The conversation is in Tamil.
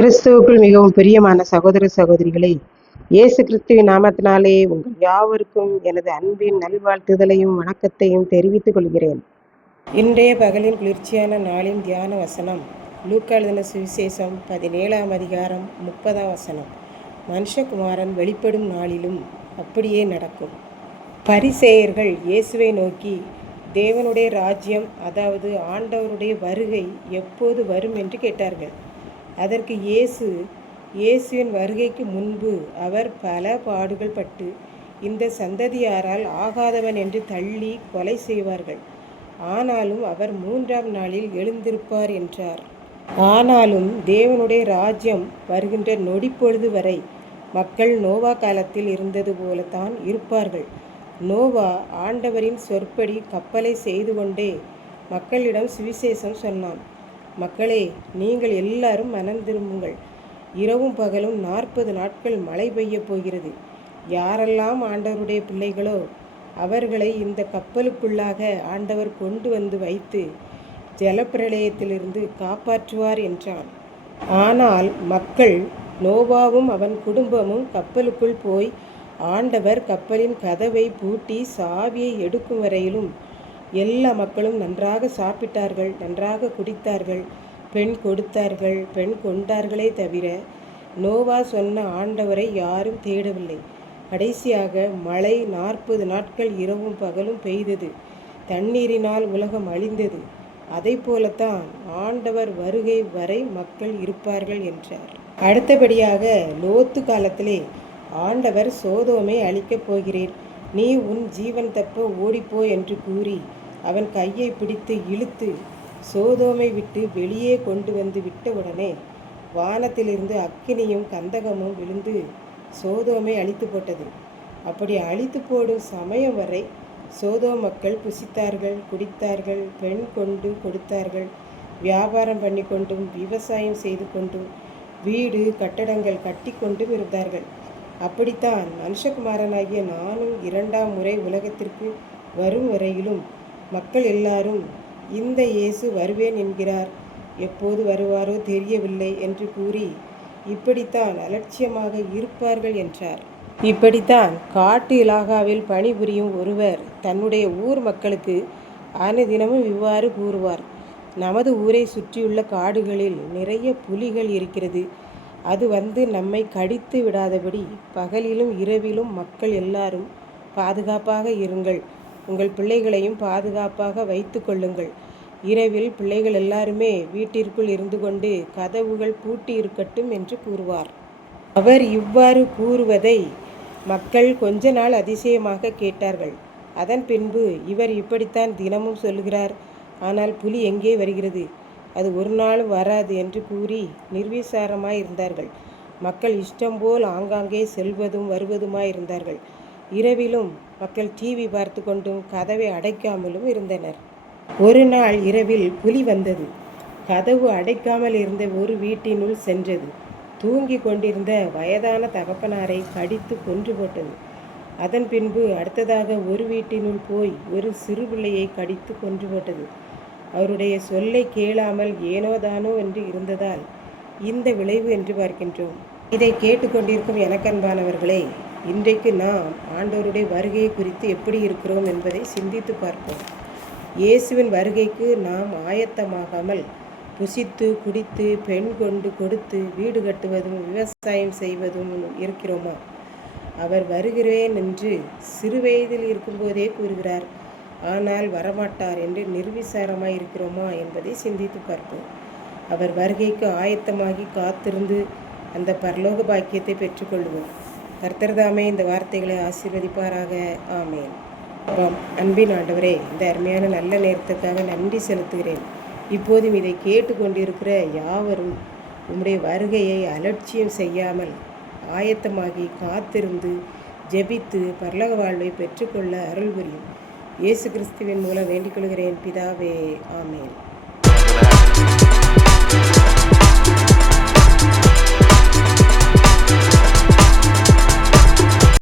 கிறிஸ்துவுக்குள் மிகவும் பிரியமான சகோதர சகோதரிகளே இயேசு கிறிஸ்துவின் நாமத்தினாலே உங்கள் யாவருக்கும் எனது அன்பின் நல்வாழ்த்துதலையும் வணக்கத்தையும் தெரிவித்துக் கொள்கிறேன். இன்றைய பகலின் குளிர்ச்சியான நாளின் தியான வசனம் லூக்காளுதன சுவிசேஷம் பதினேழாம் அதிகாரம் முப்பதாம் வசனம். மனுஷகுமாரன் வெளிப்படும் நாளிலும் அப்படியே நடக்கும். பரிசேயர்கள் இயேசுவை நோக்கி தேவனுடைய ராஜ்யம் அதாவது ஆண்டவருடைய வருகை எப்போது வரும்? என்று கேட்டார்கள். அதற்கு இயேசு இயேசுவின் வருகைக்கு முன்பு அவர் பல பாடுகள் பட்டு இந்த சந்ததியாரால் ஆகாதவன் என்று தள்ளி கொலை செய்வார்கள். ஆனாலும் அவர் மூன்றாம் நாளில் எழுந்திருப்பார் என்றார். ஆனாலும் தேவனுடைய ராஜ்யம் வருகின்ற நொடிப்பொழுது வரை மக்கள் நோவா காலத்தில் இருந்தது போலத்தான் இருப்பார்கள். நோவா ஆண்டவரின் சொற்படி கப்பலை செய்து கொண்டே மக்களிடம் சுவிசேஷம் சொன்னான். மக்களே நீங்கள் எல்லாரும் மனம் திரும்புங்கள். இரவும் பகலும் நாற்பது நாட்கள் மழை பெய்யப் போகிறது. யாரெல்லாம் ஆண்டவருடைய பிள்ளைகளோ அவர்களை இந்த கப்பலுக்குள்ளாக ஆண்டவர் கொண்டு வந்து வைத்து ஜலப்பிரளயத்திலிருந்து காப்பாற்றுவார் என்றான். ஆனால் மக்கள் நோவாவும் அவன் குடும்பமும் கப்பலுக்குள் போய் ஆண்டவர் கப்பலின் கதவை பூட்டி சாவியை எடுக்கும் வரையிலும் எல்லா மக்களும் நன்றாக சாப்பிட்டார்கள் நன்றாக குடித்தார்கள். பெண் கொடுத்தார்கள் பெண் கொண்டார்களே தவிர நோவா சொன்ன ஆண்டவரை யாரும் தேடவில்லை. கடைசியாக மழை நாற்பது நாட்கள் இரவும் பகலும் பெய்தது. தண்ணீரினால் உலகம் அழிந்தது. அதை போலத்தான் ஆண்டவர் வருகை வரை மக்கள் இருப்பார்கள் என்றார். அடுத்தபடியாக லோத்து காலத்திலே ஆண்டவர் சோதோமை அழிக்கப் போகிறேன் நீ உன் ஜீவன் தப்ப ஓடிப்போ என்று கூறி அவன் கையை பிடித்து இழுத்து சோதோமை விட்டு வெளியே கொண்டு வந்து விட்டவுடனே வானத்திலிருந்து அக்கினியும் கந்தகமும் விழுந்து சோதோமை அழித்து போட்டது. அப்படி அழித்து போடும் சமயம் வரை சோதோ மக்கள் புசித்தார்கள் குடித்தார்கள் பெண் கொண்டு கொடுத்தார்கள் வியாபாரம் பண்ணி கொண்டும் விவசாயம் செய்து கொண்டும் வீடு கட்டடங்கள் கட்டி கொண்டும் இருந்தார்கள். அப்படித்தான் மனுஷகுமாரனாகிய நானும் இரண்டாம் முறை உலகத்திற்கு வரும் வரையிலும் மக்கள் எல்லாரும் இந்த இயேசு வருவேன் என்கிறார். எப்போது வருவாரோ தெரியவில்லை என்று கூறி இப்படித்தான் அலட்சியமாக இருப்பார்கள் என்றார். இப்படித்தான் காட்டு இலாகாவில் பணிபுரியும் ஒருவர் தன்னுடைய ஊர் மக்களுக்கு அனுதினமும் இவ்வாறு கூறுவார் நமது ஊரை சுற்றியுள்ள காடுகளில் நிறைய புலிகள் இருக்கிறது. அது வந்து நம்மை கடித்து விடாதபடி பகலிலும் இரவிலும் மக்கள் எல்லாரும் பாதுகாப்பாக இருங்கள். உங்கள் பிள்ளைகளையும் பாதுகாப்பாக வைத்து கொள்ளுங்கள். இரவில் பிள்ளைகள் எல்லாருமே வீட்டிற்குள் இருந்து கொண்டு கதவுகள் பூட்டி இருக்கட்டும் என்று கூறுவார். அவர் இவ்வாறு கூறுவதை மக்கள் கொஞ்ச நாள் அதிசயமாக கேட்டார்கள். அதன் பின்பு இவர் இப்படித்தான் தினமும் சொல்கிறார் ஆனால் புலி எங்கே வருகிறது? அது ஒரு நாள் வராது என்று கூறி நிர்விசாரமாய் இருந்தார்கள் மக்கள் இஷ்டம் போல் ஆங்காங்கே செல்வதும் வருவதுமாய் இருந்தார்கள் இரவிலும் மக்கள் டிவி பார்த்து கொண்டும் கதவை அடைக்காமலும் இருந்தனர். ஒரு நாள் இரவில் புலி வந்தது. கதவு அடைக்காமல் இருந்த ஒரு வீட்டினுள் சென்றது. தூங்கி கொண்டிருந்த வயதான தகப்பனாரை கடித்து கொன்று போட்டது. அதன் பின்பு அடுத்ததாக ஒரு வீட்டினுள் போய் ஒரு சிறு பிள்ளையை கடித்து கொன்று போட்டது. அவருடைய சொல்லை கேளாமல் ஏனோதானோ என்று இருந்ததால் இந்த விளைவு என்று பார்க்கின்றோம். இதை கேட்டுக்கொண்டிருக்கும் எனக்கன்பானவர்களே இன்றைக்கு நாம் ஆண்டவருடைய வருகையை குறித்து எப்படி இருக்கிறோம் என்பதை சிந்தித்து பார்ப்போம். இயேசுவின் வருகைக்கு நாம் ஆயத்தமாகாமல் புசித்து குடித்து பெண் கொண்டு கொடுத்து வீடு கட்டுவதும் விவசாயம் செய்வதும் இருக்கிறோமா? அவர் வருகிறேன் என்று சிறு வயதில் இருக்கும்போதே கூறுகிறார். ஆனால் வரமாட்டார் என்று நிர்விசாரமாக இருக்கிறோமா? என்பதை சிந்தித்து பார்ப்போம். அவர் வருகைக்கு ஆயத்தமாகி காத்திருந்து அந்த பரலோக பாக்கியத்தை பெற்றுக்கொள்வோம் கர்த்தர்தாமே இந்த வார்த்தைகளை ஆசீர்வதிப்பாராக. ஆமேன். அன்பின் ஆண்டவரே இந்த அருமையான நல்ல நேரத்துக்காக நன்றி செலுத்துகிறேன். இப்போதும் இதை கேட்டுக்கொண்டிருக்கிற யாவரும் உம்முடைய வருகையை அலட்சியம் செய்யாமல் ஆயத்தமாகி காத்திருந்து ஜெபித்து பரலக வாழ்வை பெற்றுக்கொள்ள அருள் புரியும். இயேசு கிறிஸ்துவின் மூலம் வேண்டிக் கொள்கிறேன். பிதாவே ஆமேன்.